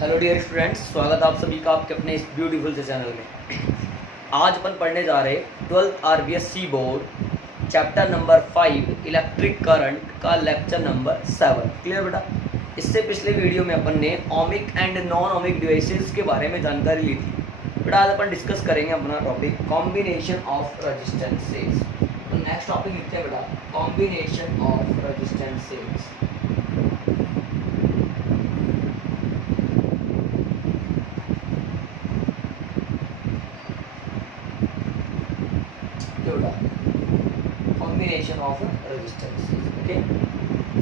Hello dear students, स्वागत है आप सभी का आपके अपने इस ब्यूटीफुल से चैनल में। आज अपन पढ़ने जा रहे 12th RBSc board chapter number 5 electric current का लेक्चर नंबर 7। क्लियर बेटा? इससे पिछले वीडियो में अपन ने ohmic and non ohmic devices के बारे में जानकारी ली थी। बेटा आज अपन डिस्कस करेंगे अपना टॉपिक कॉम्बिनेशन ऑफ रजिस्टेंसेस। तो नेक्स्ट टॉपिक लिखते हैं बेटा, combination of resistances. Combination of resistances. Okay,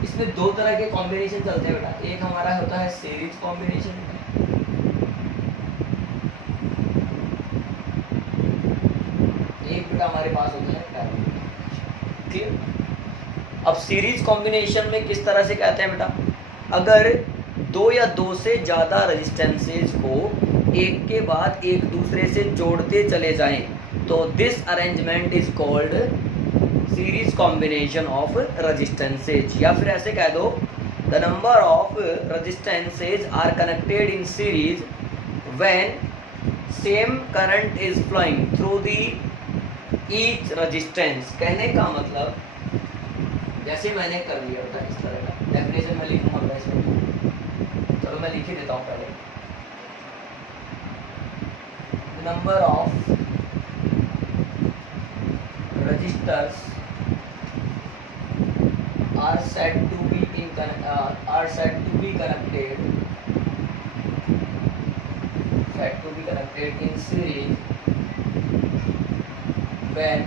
इसमें दो तरह के कॉम्बिनेशन चलते हैं बेटा। एक हमारा होता है सीरीज कॉम्बिनेशन, एक बेटा हमारे पास होता है पैरेलल। क्लियर? अब सीरीज कॉम्बिनेशन में किस तरह से कहते हैं बेटा, अगर दो या दो से ज़्यादा रेजिस्टेंसेस को एक के बाद एक दूसरे से जोड़ते चले जाएं तो this arrangement is called series combination of resistances. या फिर ऐसे कह दो, the number of resistances are connected in series when same current is flowing through the each resistance. कहने का मतलब जैसे मैंने कर लिया था इस तरह का डेफिनेशन में लिखूंगा इसमें, चलो मैं लिख ही देता हूँ पहले। Number of resistors are said to be connected in series when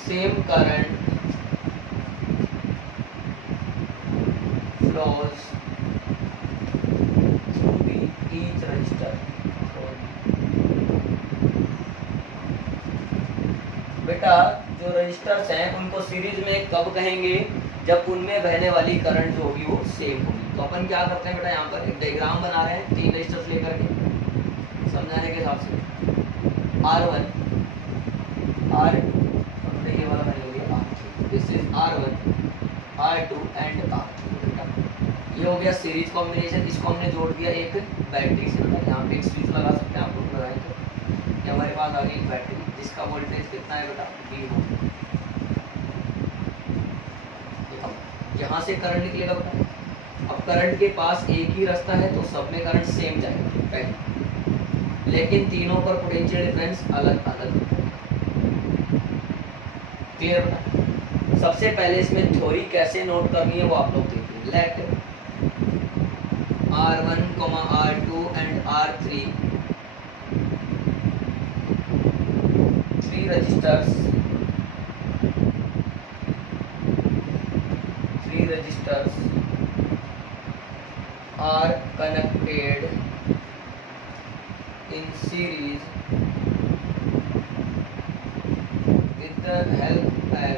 same current flows through each resistor। बेटा जो रजिस्टर्स हैं उनको सीरीज में कब कहेंगे, जब उनमें बहने वाली करंट जो होगी वो सेम होगी। तो अपन क्या करते हैं बेटा, यहाँ पर एक डायग्राम बना रहे हैं तीन रजिस्टर्स लेकर के समझाने के हिसाब से। R1 R2, ये वाला मैंने हो गया R3, this is R1 R2 and R3। ये हो गया सीरीज कॉम्बिनेशन। इसको हमने जोड़ दिया एक बैटरी से। बेटा यहाँ पे एक स्विच लगा सकते हैं आप लोग, लगाएं तो ये हमारे पास आ गई बैटरी जिसका वोल्टेज कितना है बेटा V1। यहाँ से करंट निकलेगा बेटा। अब करंट के पास एक ही रास्ता है तो सब में करंट सेम जाएगा पहले, लेकिन तीनों पर पोटेंशियल डिफरेंस अलग अलग। क्लियर बेटा? सबसे पहले इसमें थ्योरी कैसे नोट करनी है वो आप लोग देखिए। Let R1, R2 and R3 three registers are connected in series with the help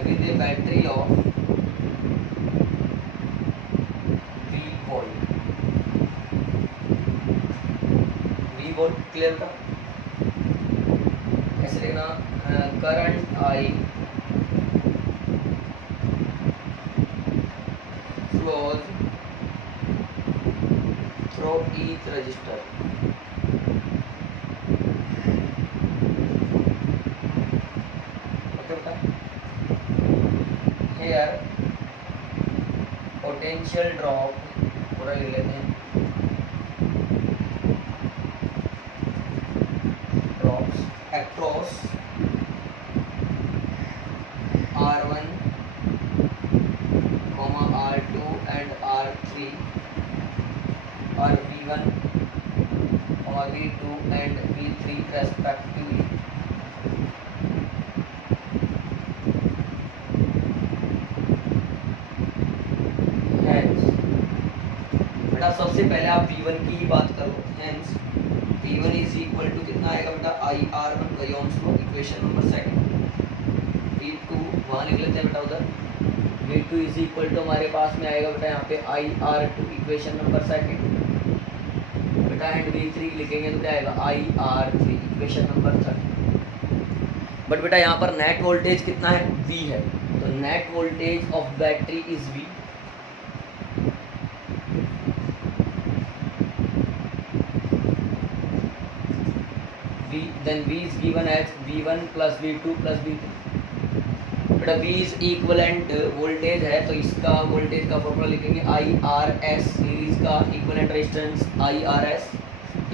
with a battery of V volt। Clear था? ऐसे लिखना, current I flows through each resistor। Okay बेटा, here potential drop पूरा लिख लेते हैं, drops across R1, R2 and R3 or V1, V2 and V3 respectively। Hence, बेटा सबसे पहले आप V1 की ही बात करो। Hence V1 is equal to कितना आएगा बेटा, IR1 का Ohm's law, equation number second. V2 वहाँ लिख लेते हैं बेटा उधर। V2 इज इक्वल टू हमारे पास में आएगा बेटा यहाँ पे IR2 इक्वेशन नंबर सेकंड बेटा, एंड V3 लिखेंगे तो क्या आएगा IR3 equation number third. But बेटा यहाँ पर नेट वोल्टेज कितना है, V है, तो net voltage of battery is V। V, then V is given as V1 plus V2 plus V3. बेटा V इज इक्वलेंट वोल्टेज है तो इसका वोल्टेज का फॉर्मूला लिखेंगे IRS, सीरीज का equivalent resistance IRS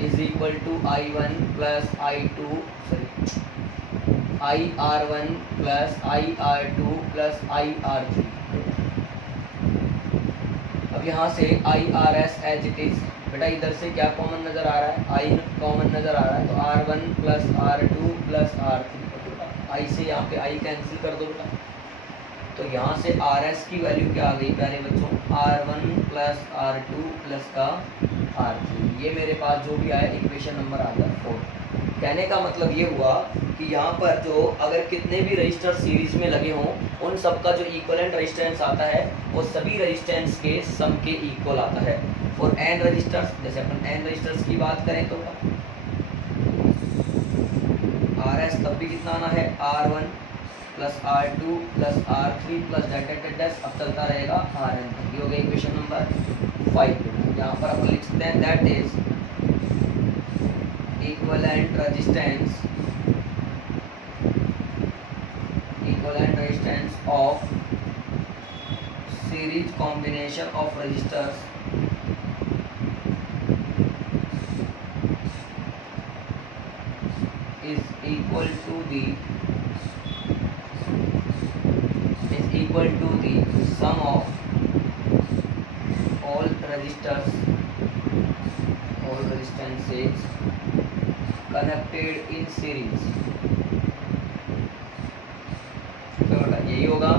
is equal to I1 plus I2 IR1 plus IR2 plus IR3। अब यहाँ से IRS एज इट इज, बेटा इधर से क्या कॉमन नज़र आ रहा है, I कॉमन नज़र आ रहा है, तो R1 plus R2 plus R3, I से यहाँ पे I कैंसिल कर दो बेटा, तो यहाँ से RS की वैल्यू क्या आ गई प्यारे बच्चों, R1 प्लस R2 प्लस का R3। ये मेरे पास जो भी आया इक्वेशन नंबर आ गया 4। कहने का मतलब ये हुआ कि यहाँ पर जो अगर कितने भी रजिस्टर सीरीज में लगे हों उन सब का जो इक्वलेंट रेजिस्टेंस आता है वो सभी रेजिस्टेंस के सम के इक्वल आता है। फॉर n रजिस्टर्स, जैसे अपन n रजिस्टर्स की बात करें तो RS तब भी कितना आना है, R1 plus R2 plus R3 plus dash, अब चलता रहेगा Rn। ये हो गया इक्वेशन नंबर 5। यहाँ पर अपन लिख सकते हैं that is equivalent resistance of series combination of resistors is equal to the sum of all resistances connected in series। तो यही होगा,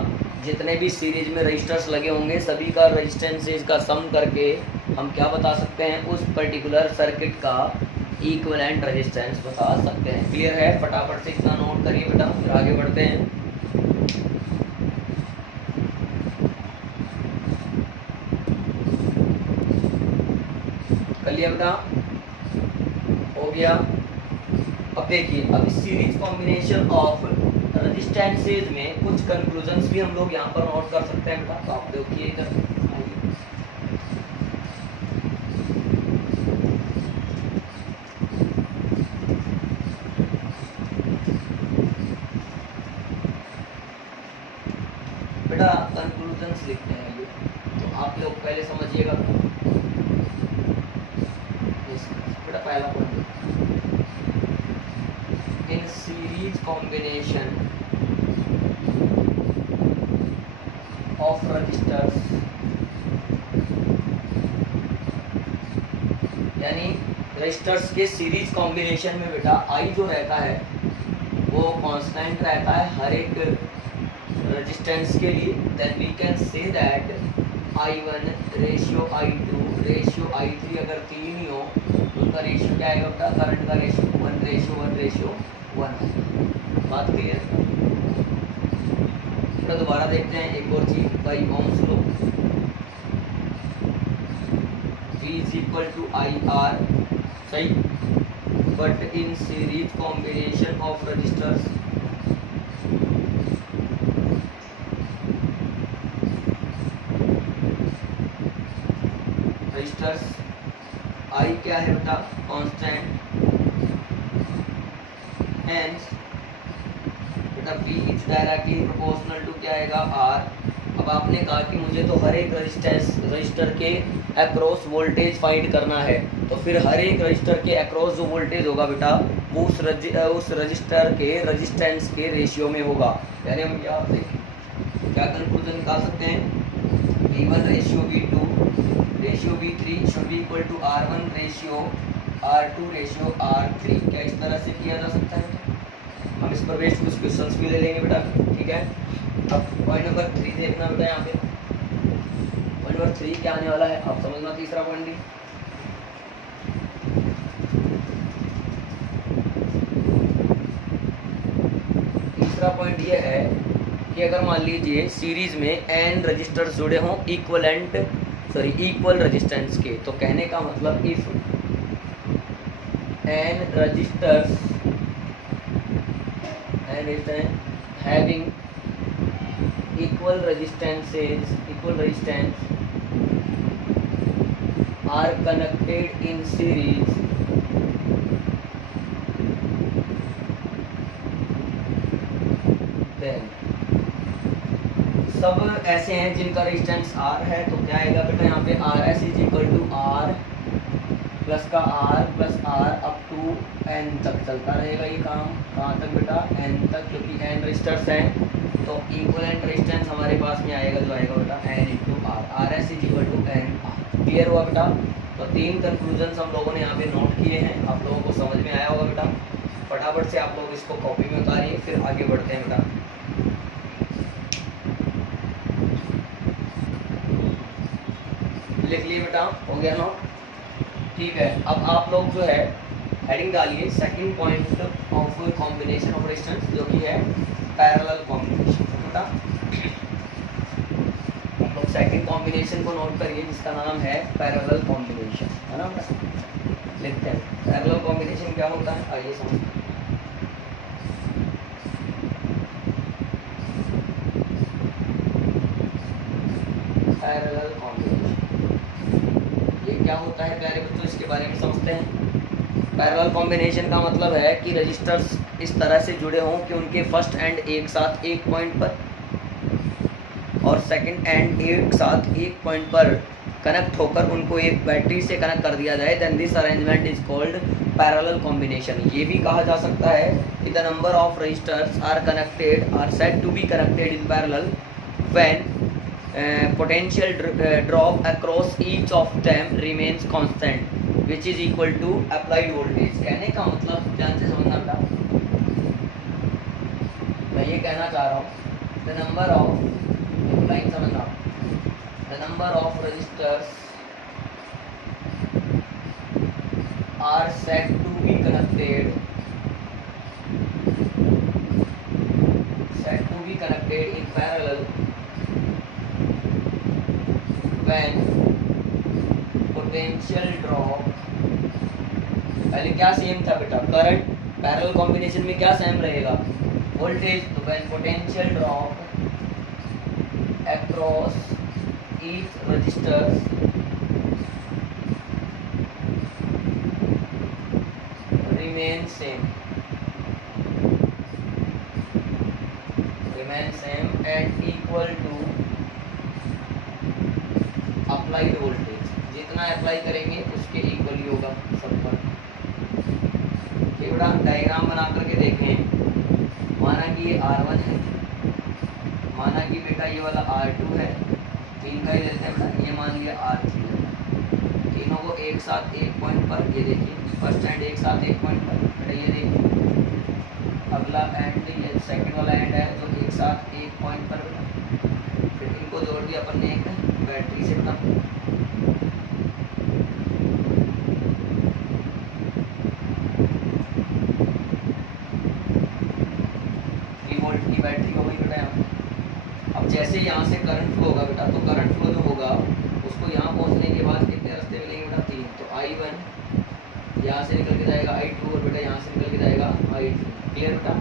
जितने भी सीरीज में रजिस्टर्स लगे होंगे सभी का रेजिस्टेंसेज का सम करके हम क्या बता सकते हैं, उस पर्टिकुलर सर्किट का इक्विवेलेंट रेजिस्टेंस बता सकते हैं। क्लियर है? फटाफट से इतना नोट करिए बेटा, फिर आगे बढ़ते हैं। कर लिया बेटा? हो गया। अब देखिए, अब सीरीज कॉम्बिनेशन ऑफ रेजिस्टेंसेज में कुछ कंक्लूजन्स भी हम लोग यहाँ पर नोट कर सकते हैं बेटा। तो आप देखिए इधर बेटा कंक्लूजन्स लिखते हैं ये, तो आप लोग पहले समझिएगा बेटा। पहला point, in series combination of resistors, यानी रजिस्टर्स के सीरीज कॉम्बिनेशन में बेटा आई जो रहता है वो कांस्टेंट रहता है हर एक रेजिस्टेंस के लिए। Then we can say that I1 ratio I2 ratio I3 अगर तीन ही हो तो उनका रेशियो क्या आएगा बेटा, करंट का रेशियो 1:1:1। बात क्लियर है? तो दोबारा देखते हैं एक और चीज, by Ohm's law, V is equal to IR, सही, but in series combination of resistors I क्या है बेटा, कांस्टेंट, हेंस बेटा V is directly proportional to क्या आएगा, R। अब आपने कहा कि मुझे तो हर एक रजिस्टर के अक्रॉस वोल्टेज फाइंड करना है, तो फिर हर एक रजिस्टर के अक्रॉस जो वोल्टेज होगा बेटा वो उस रजिस्टर के रेजिस्टेंस के रेशियो में होगा। यानी हम यहाँ से क्या कंक्लूजन निकाल सकते हैं, V1 ratio V2 ratio V3 should be equal to R1 ratio R2 ratio R3। क्या इस तरह से किया जा सकता है? हम इस पर बेस्ड कुछ क्वेश्चंस भी ले लेंगे बेटा, ठीक है। अब पॉइंट नंबर 3 देखना बेटा, यहाँ पे पॉइंट नंबर 3 क्या आने वाला है आप समझना। तीसरा पॉइंट भी पॉइंट ये है कि अगर मान लीजिए सीरीज में n रजिस्टर्स जुड़े हों इक्वल रेजिस्टेंस के, तो कहने का मतलब if n resistors having equal resistance are connected in series सब ऐसे हैं जिनका रेजिस्टेंस R है, तो क्या आएगा बेटा यहाँ पे R S is equal to R plus का R plus R up to N तक चलता रहेगा ये काम। कहाँ तक बेटा? एन तक, क्योंकि एन रेजिस्टर्स हैं तो इक्विवेलेंट रेजिस्टेंस हमारे पास में आएगा जो आएगा बेटा n into R, R S is equal to n R. Clear हुआ बेटा? तो 3 कंक्लूजन्स हम लोगों ने यहाँ पे नोट किए हैं, आप लोगों को समझ में आया होगा बेटा। फटाफट से आप लोग इसको कॉपी में उतारिए, फिर आगे बढ़ते हैं बेटा। लिख लिए बेटा? हो गया नोट? ठीक है, अब आप लोग जो है हेडिंग डालिए second point of combination of resistance, जो कि है पैरेलल कॉम्बिनेशन। बेटा आप लोग सेकंड कॉम्बिनेशन को नोट करिए जिसका नाम है पैरेलल कॉम्बिनेशन, है ना बेटा? लिखते हैं पैरेलल कॉम्बिनेशन क्या होता है, आइए समझते हैं। पैरेलल कॉम्बिनेशन ये क्या होता है प्यारे बच्चों, इसके बारे में समझते हैं। पैरेलल कॉम्बिनेशन का मतलब है कि रजिस्टर्स इस तरह से जुड़े हों कि उनके फर्स्ट एंड एक साथ एक पॉइंट पर और सेकंड एंड एक साथ एक पॉइंट पर कनेक्ट होकर उनको एक बैटरी से कनेक्ट कर दिया जाए। Then this arrangement is called parallel combination. ये भी कहा जा सकता है कि the number of resistors are connected are said to be connected in parallel when potential drop across each of them remains constant which is equal to applied voltage। कहने का मतलब ध्यान से समझना बेटा, मैं ये कहना चाह रहा हूँ the number of लाइन समझना, the number of resistors are said to be connected in parallel when potential drop, पहले क्या सेम था बेटा? करंट। पैरेलल कॉम्बिनेशन में क्या सेम रहेगा? वोल्टेज। तो when potential drop across each resistors remain same and equal to applied voltage. जितना apply करेंगे उसके इक्वली होगा सब पर। थोड़ा डायग्राम बना करके देखें। माना कि ये R1 है, माना कि बेटा ये वाला R2 है, तीन का ही लेते हैं बेटा, ये मान लिया R3 है। तीनों को एक साथ एक पॉइंट पर, ये देखिए फर्स्ट एंड एक साथ एक पॉइंट पर बेटा, ये देखिए अगला एंड, ये सेकंड वाला एंड है जो एक साथ एक पॉइंट पर बेटा। फिर इनको जोड़ दिया अपन ने एक बैटरी से बेटा। वोल्ट की बैटरी हो गई बेटा यहाँ। अब जैसे यहाँ से करंट फ्लो होगा बेटा, तो करंट फ्लो जो होगा उसको यहाँ पहुँचने के बाद कितने रास्ते मिलेंगे बेटा? 3। तो I1 यहाँ से निकल के जाएगा I2 और बेटा यहाँ से निकल के जाएगा I3। क्लियर बेटा?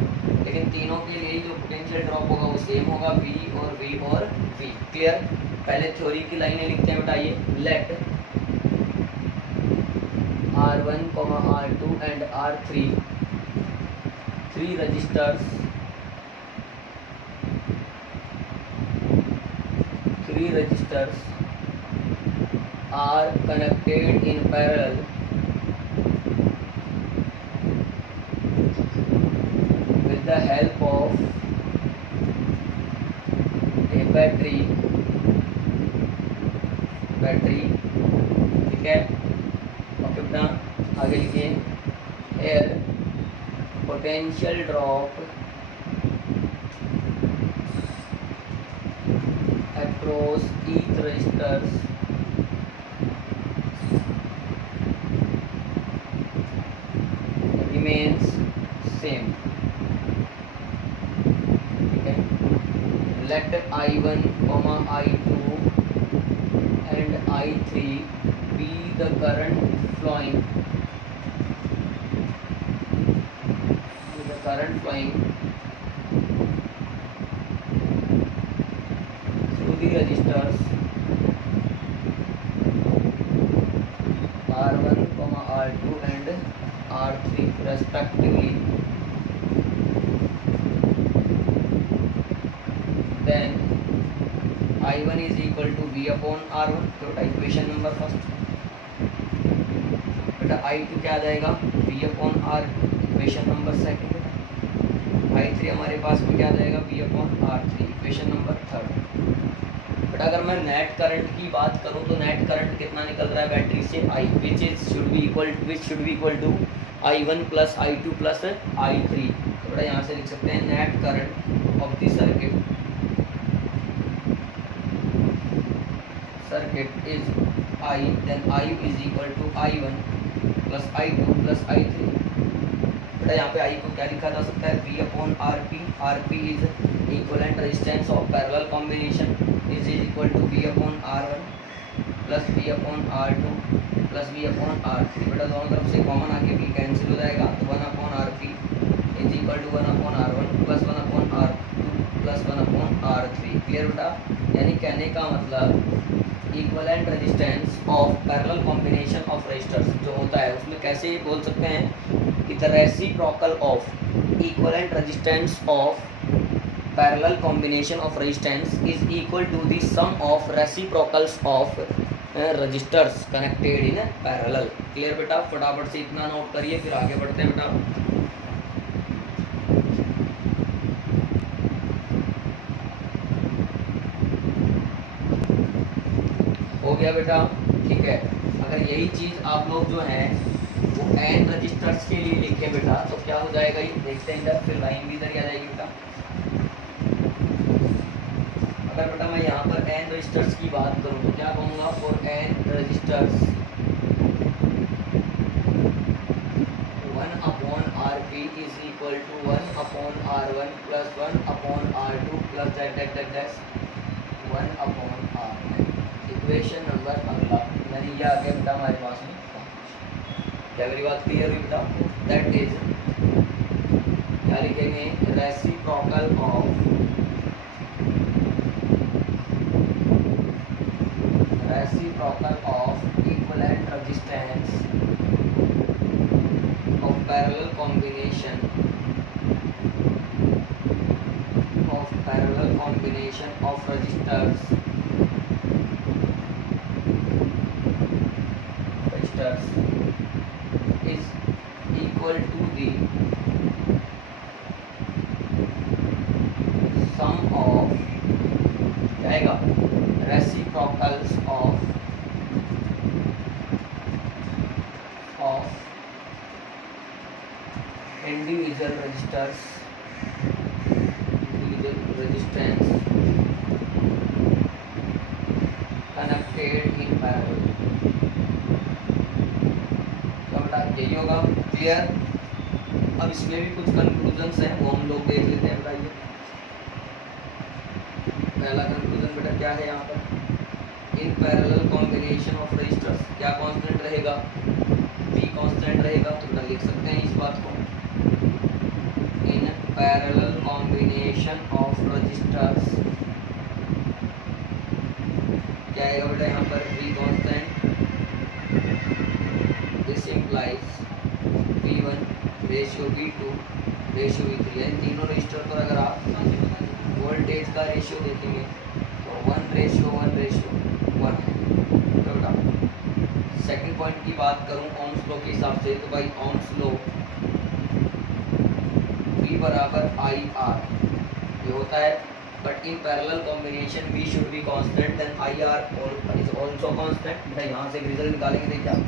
लेकिन तीनों के लिए जो पोटेंशियल ड्रॉप होगा वो सेम होगा, V और V और V। क्लियर? पहले थ्योरी की लाइनें लिखते हैं बेटा। ये let R1, R2 and R3 3 resistors are connected in parallel with the help of a battery। ठीक है? ओके बेटा, आगे लिखिए here potential drop across each resistors remains same। ठीक है? let I1, I2 and I3 be the current flowing through the resistors R1, R2 and R3 respectively। Then I1 is equal to V upon R1, तो बेटा equation number first. बेटा I2 क्या आ जाएगा, V upon R2, equation number second. I3 हमारे पास में क्या आ जाएगा, V upon R3, equation number third. बेटा अगर मैं नेट करंट की बात करूं तो नेट करंट कितना निकल रहा है बैटरी से, I, which should be equal to I1 plus I2 plus I3। तो बेटा यहाँ से लिख सकते हैं net current of the circuit is I, then I is equal to I1 plus I2 plus I3। बेटा यहाँ पे I को क्या लिखा जा सकता है, V upon RP is equivalent resistance of parallel combination is equal to V upon R1 plus V upon R2 plus V upon R3। बेटा दोनों तरफ से कॉमन आके V कैंसिल हो जाएगा, तो 1 upon RP is equal to 1 upon R1 plus 1 upon R2 plus 1 upon R3। Clear बेटा, यानी कहने का मतलब equivalent resistance of parallel combination of resistors जो होता है उसमें कैसे बोल सकते हैं कि the reciprocal of equivalent resistance of parallel combination of resistance is equal to the sum of reciprocals of resistors connected in parallel. Clear बेटा, फटाफट से इतना नोट करिए फिर आगे बढ़ते हैं बेटा। हो गया बेटा, ठीक है। अगर यही चीज़ आप लोग जो है वो एन रजिस्टर्स के लिए लिखे बेटा तो क्या हो जाएगा, ये देखते हैं इधर, फिर लाइन भी इधर आ जाएगी बेटा। अगर बेटा मैं यहाँ पर एन रजिस्टर्स की बात करूँ तो क्या कहूँगा, for n resistors 1 upon RP is equal to 1 upon R1 plus 1 upon R2 plus that 1 upon R। Equation number अगला, यानी ये आ गया बेटा हमारे पास में। क्या मेरी बात क्लियर हुई बेटा, दैट इज क्या लिखेंगे, reciprocal of equivalent resistance of parallel combination of resistors is equal to the sum of क्या आएगा, reciprocals of individual resistance connected in parallel। यही होगा, क्लियर। अब इसमें भी कुछ कंक्लूजन्स हैं वो हम लोग देख लेते हैं। बताइए पहला कंक्लूजन बेटा क्या है यहाँ पर, in parallel combination of resistors क्या कांस्टेंट रहेगा, V कांस्टेंट रहेगा। तो बेटा लिख सकते हैं इस बात को, in parallel combination of resistors क्या आएगा बेटा यहाँ पर, V constant. This implies V1 ratio V2 ratio V3, यानी तीनों रजिस्टर पर अगर आप वोल्टेज का रेशियो देखेंगे तो 1:1 है। तो बेटा सेकंड पॉइंट की बात करूं ओम्स लॉ के हिसाब से, तो भाई ओम्स लॉ V बराबर IR ये होता है, but in parallel combination V should be constant, then IR is also constant. बेटा यहाँ से रिजल्ट निकालेंगे, देखिए आप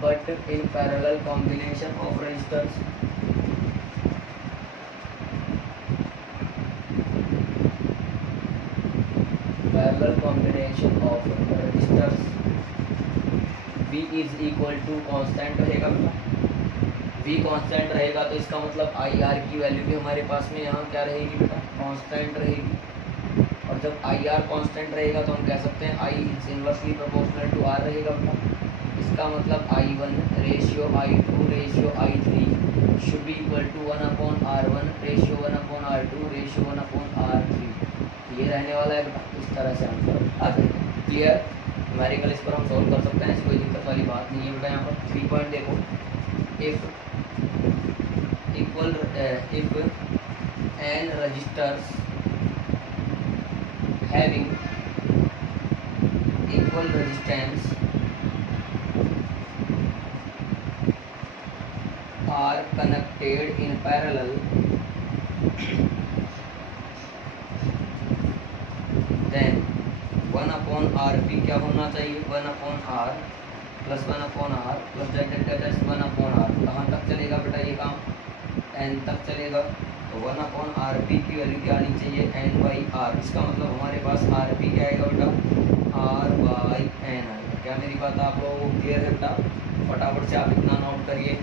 but in parallel combination of resistors V is equal to constant रहेगा। V कांस्टेंट रहेगा तो इसका मतलब IR की वैल्यू भी हमारे पास में यहाँ क्या रहेगी बेटा, कांस्टेंट रहेगी। और जब IR कांस्टेंट रहेगा तो हम कह सकते हैं I is inversely proportional to R रहेगा बेटा। इसका मतलब I1 ratio I2 ratio I3 should be equal to 1 upon R1 ratio 1 upon R2 ratio 1 upon R3। ये रहने वाला है बेटा, इस तरह से आंसर आ जाएगा। क्लियर। न्यूमेरिकल इस पर हम सॉल्व कर सकते हैं, ऐसी कोई दिक्कत वाली बात नहीं है बेटा। यहाँ पर 3 पॉइंट देखो, if n resistors having equal resistance are connected in parallel, then 1/RP क्या होना चाहिए, 1/R plus 1/R plus delta 1/R। कहाँ तक चलेगा बेटा ये काम, n तक चलेगा। तो 1/RP की वैल्यू क्या आनी चाहिए, n/R। इसका मतलब हमारे पास RP क्या आएगा बेटा, R/n आएगा। क्या मेरी बात आप लोगों को क्लियर है बेटा? फटाफट से आप इतना नोट करिए।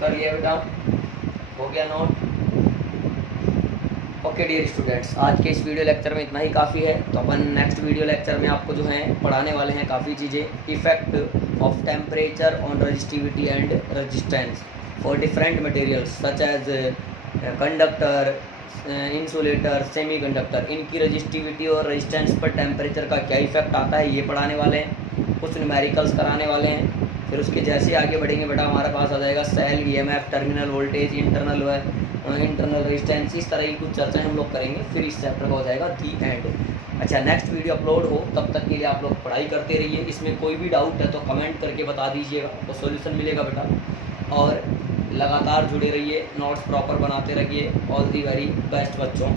कर लिया बेटा, हो गया नोट? ओके डियर स्टूडेंट्स, आज के इस वीडियो लेक्चर में इतना ही काफ़ी है। तो अपन नेक्स्ट वीडियो लेक्चर में आपको जो है पढ़ाने वाले हैं काफ़ी चीज़ें। Effect of temperature on resistivity and resistance for different materials such as conductor, insulator, semiconductor. इनकी रेजिस्टिविटी और रेजिस्टेंस पर टेम्परेचर का क्या इफेक्ट आता है ये पढ़ाने वाले हैं। कुछ न्यूमेरिकल्स कराने वाले हैं। फिर उसके जैसे आगे बढ़ेंगे बेटा हमारे पास आ जाएगा cell, EMF, terminal voltage, internal resistance. इस तरह की कुछ चर्चाएं हम लोग करेंगे। फिर इस चैप्टर का हो जाएगा दी एंड। अच्छा, नेक्स्ट वीडियो अपलोड हो तब तक के लिए आप लोग पढ़ाई करते रहिए। इसमें कोई भी डाउट है तो कमेंट करके बता दीजिएगा, तो सॉल्यूशन मिलेगा बेटा। और लगातार जुड़े रहिए, नोट्स प्रॉपर बनाते रहिए। ऑल दी वेरी बेस्ट बच्चों।